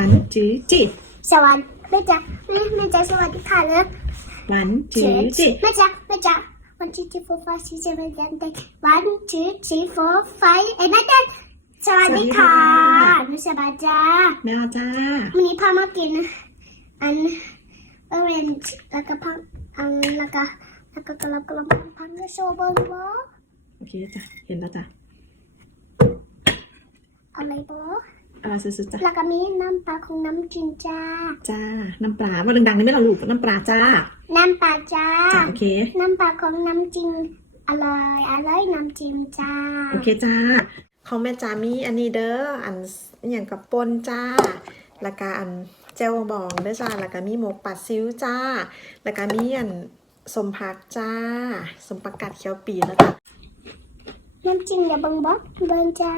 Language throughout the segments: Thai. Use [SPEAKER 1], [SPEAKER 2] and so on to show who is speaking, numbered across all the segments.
[SPEAKER 1] วันจือจี
[SPEAKER 2] สวัสดีแม่จ๋าแม่แม่จ๋าสวัสดีค่ะเลย
[SPEAKER 1] วันจือจี
[SPEAKER 2] แม่จ๋าแม่จ๋า one two three four five six seven eight nine ten one two three four five เอ็นนั่นเองสวัสดีค่ะนุสบายจ้า
[SPEAKER 1] แม่จ้า
[SPEAKER 2] วันนี้พามากิน อันเอเรนจ์แล้วก็พังอันแล้วก็แล้วก็กระลับกระลับพังก็โชว์บอลบอ
[SPEAKER 1] โอเคจ้ะเห็นแล้วจ้ะ
[SPEAKER 2] อะไรบอ
[SPEAKER 1] อะไรสุดๆจ้ะ
[SPEAKER 2] แล้วก็มีน้ำปลาของน้ำจินจ้า
[SPEAKER 1] จ้า น้ำปลาว่าดังๆนี่ไม่เราลูกน้ำปลาจ้า
[SPEAKER 2] น้ำปลาจ้า
[SPEAKER 1] จ้าโอเค
[SPEAKER 2] น้ำปลาของน้ำจินอร่อยอร่อยน้ำจิ้มจ้า
[SPEAKER 1] โอเคจ้าของแม่จามีอันนี้เด้อ อันอหย่างกับปนจ้าแล้วก็อันเจลบองเด้อจ้าแล้วก็มีหมกปัดซิ้วจ้า แล้วก็มีอันสมผักจ้า สมประกัดเขียวปีแล้วจ้ะ
[SPEAKER 2] น้ำจิ้มอย่าเบังบอสเบิ่งจ้า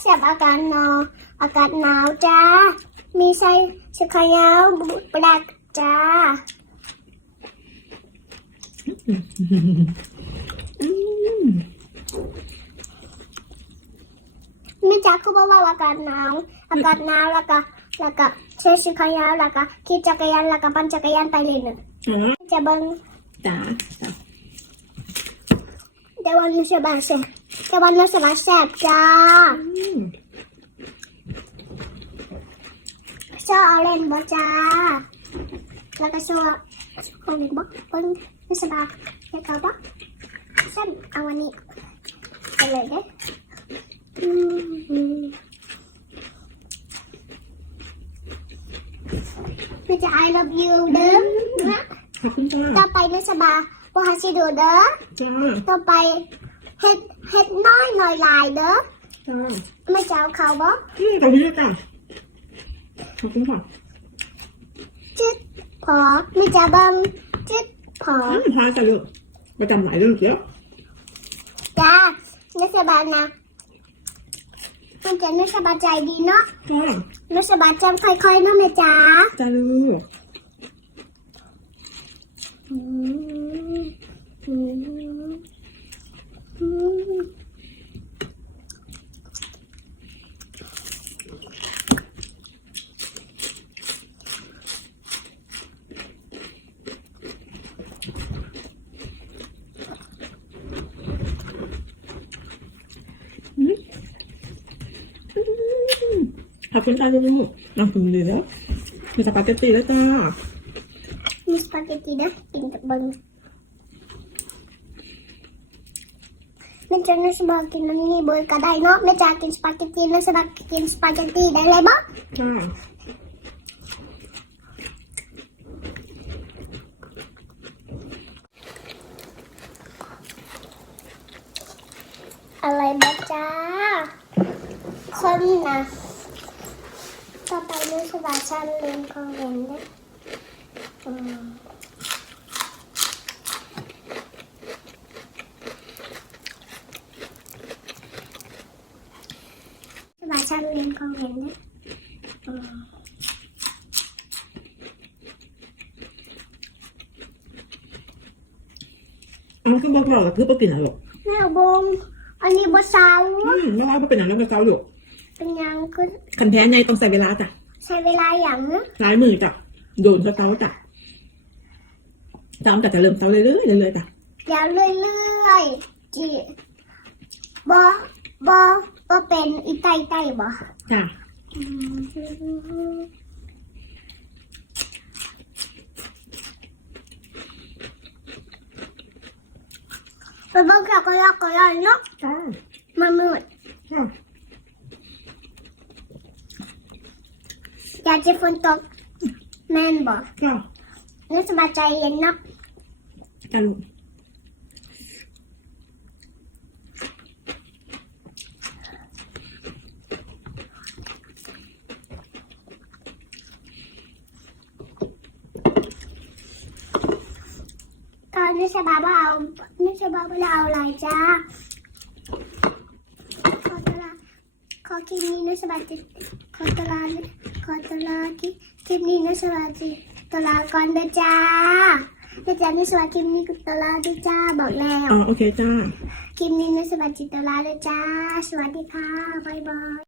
[SPEAKER 2] แซ่บแซ่บอากาศหนาวอากาศหนาวจ้า มีไส้สกายาวปลากจ้า
[SPEAKER 1] อืม
[SPEAKER 2] แม่จ๋าคือบอกว่าอากาศหนาวอากาศหนาวแล้วก็แล้วก็ใช้สกายาวแล้วก็ขี่จักรยานแล้วก็ปั่นจักรยานไปเลยน่ะ
[SPEAKER 1] อ๋อ
[SPEAKER 2] จะเบิ่ง
[SPEAKER 1] จ้าจ้า
[SPEAKER 2] เดี๋ยววันนี้สบายแซ่บ เดี๋ยววันนี้สบายแซ่บจ้า
[SPEAKER 1] อืม
[SPEAKER 2] ชอบเอาเล่นบ่จ้า แล้วก็ชอบของเล่นบ่เพิ่งไม่สบายเดี๋ยวเขาบ่ฉันเอาวันนี้ไปเลยเด้ออืมไม่จะ I love you เด้อนะ
[SPEAKER 1] ขอบคุณจ้า
[SPEAKER 2] ต่อไปไม่สบายบ่หาสิดูเด้อ
[SPEAKER 1] จ้า
[SPEAKER 2] ต่อไป เฮ็ดเฮ็ดน้อยหน่อยลายเด้อ
[SPEAKER 1] จ้า
[SPEAKER 2] ไม่จะเอาเขาบ่
[SPEAKER 1] อืมขอบคุณจ้าขอบคุณค่ะ
[SPEAKER 2] จึ๊ดพอไม่จะเบังจึ๊ดพอ
[SPEAKER 1] อืมพาจ้าลูกประจำหลายเรื่องเยอะ
[SPEAKER 2] จ้าไม่สบายนะมันจะไม่สบายใจดีเนาะ
[SPEAKER 1] จ้า
[SPEAKER 2] ไม่สบายใจค่อยๆเนาะแม่จ๋า
[SPEAKER 1] จ้าลูก
[SPEAKER 2] อืมอืมอืม
[SPEAKER 1] อืม ขอบคุณจ้าลูกน้องคุณดีแล้วมีสปาเกตตี้แล้วจ้า
[SPEAKER 2] มีสปาเกตตีนะกินกับเบิงแม่จ๋าไม่สบายกินมันนี่เบอร์ก็ได้เนาะแม่จ๋ากินสปาเกตตีไม่สบายกินสปาเกตตีได้เลยบ่
[SPEAKER 1] จ้า
[SPEAKER 2] อะไรบ้าจ้าคนนะต่อไปเรื่องสบายชันเรียนของเรียนเด้ออืมสบายชันเรียนข องเรียนเด้ออืม
[SPEAKER 1] เอาก็บอกเราคือปกินอะไรหรอก
[SPEAKER 2] แม่บงอันนี้บสาว
[SPEAKER 1] อืมไม่ว่าเป็นอย่างนั้นก็เจ้าอยู่
[SPEAKER 2] เป็นหยังคือ
[SPEAKER 1] ขันแพ้ไงต้องใส่เวลาจ้ะ
[SPEAKER 2] ใช้เวลาอย่างนะ
[SPEAKER 1] ซ้ายมือจ้ะโดนสเตาจ้ะจำจะจะเริ่มเตาเรื่อยๆเรื่อยๆจ้ะ
[SPEAKER 2] เดี๋ยวเรื่อยๆจีบอบอบอเป็นอีไตไตบอ
[SPEAKER 1] จ้ะ
[SPEAKER 2] ไปเบิ่งกับก็ยากก็ยากเนาะ
[SPEAKER 1] จ้า
[SPEAKER 2] มันมืด
[SPEAKER 1] จ้า
[SPEAKER 2] อยากจะฝนตกแม่นบอก
[SPEAKER 1] จ้า
[SPEAKER 2] นึกสบายใจเย็นเนาะ
[SPEAKER 1] จ้าลูก
[SPEAKER 2] ตอนนี้สบายว่าเอานี่สบายว่าเอาอะไรจ้าขอตลาขอคลิปนี้นะสบายจิขอตลาข อตลาคลิปคลิปนี้นะสบายจิตลาก่อนเด้อจ้าเดี๋ยวจะมีสวัสดีมีกุตลาด้วยจ้าบอกแล้ว
[SPEAKER 1] อ๋อโอเคจ้า
[SPEAKER 2] คลิปนี้มีสวัสดีกุตลาด้วยจ้า สวัสดีค่ะ บ๊ายบาย